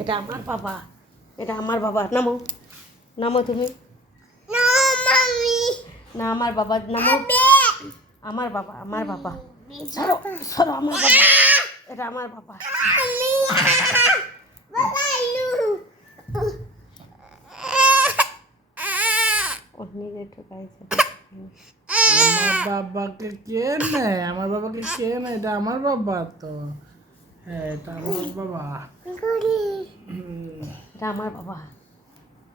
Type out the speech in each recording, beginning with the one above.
এটা আমার বাবা, এটা আমার বাবা। নামো, নামো তুমি। না আমার বাবা, নামো। আমার বাবা, আমার বাবা। সরো সরো, আমার বাবা। এটা আমার বাবা। আমার বাবাকে কে নেয়? আমার বাবাকে কে নেয়? এটা আমার বাবা তো। হ্যাঁ, এটা আমার বাবা। এটা আমার বাবা,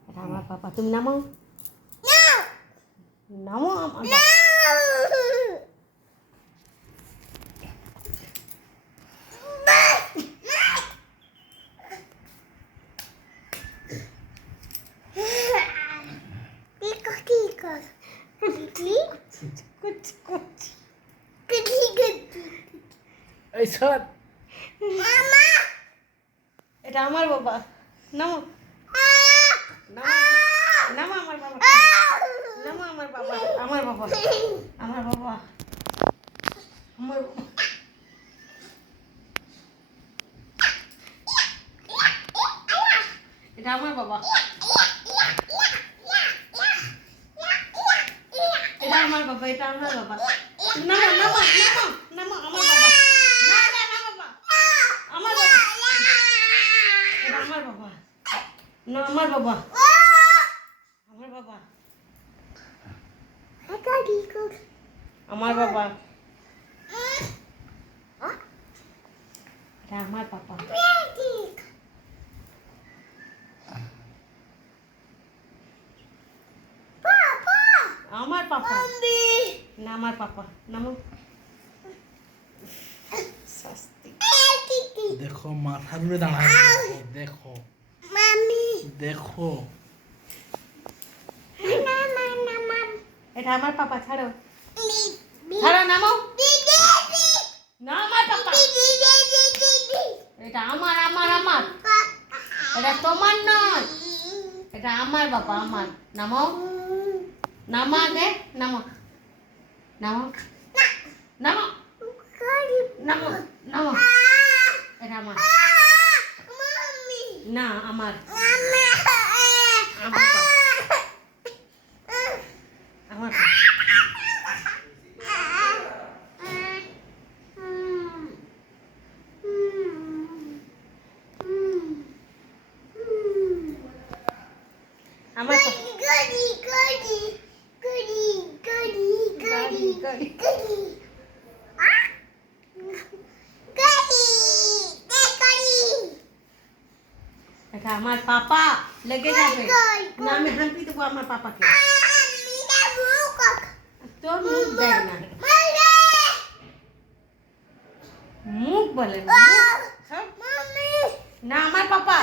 এটা আমার বাবা। তুমি নামো, নামো আমার বাবা। এই সর। এটা আমার বাবা। নামো, নামো, নামো আমার বাবা, নামো আমার বাবা, আমার বাবা, আমার বাবা, আমার বাবা। এটা আমার বাবা, এটা আমার বাবা, এটা আমার বাবা। নামো, নামো, নামো, নামো আমার বাবা। না, না, না বাবা, আমার বাবা। এটা আমার বাবা। না আমার বাবা, আমার বাবা, আমার বাবা। এটা আমার পাপা। আমার পাপা, না আমার পাপা। নামো। শাস্তি। দেখো মাথা ধরে দাঁড়ায়। দেখো, দেখো। এটা আমার পাপা। ছাড়ো, ছাড়ো, নামো। না আমার পাপা, এটা আমার, আমার, আমার। এটা তোমার নয়, এটা আমার বাবা, আমার। নামো, নামো আগে, নামো, নামো, নামো, নামো, নামো। এটা আমার, না আমার, আমার বাবা, আমার বাবা। আমার এটা আমার পাপা, লেগে যাবে না। আমি হাঁপি দেবো আমার পাপাকে। তোর মুখ দেখ না, মুখ বলে না, না আমার পাপা।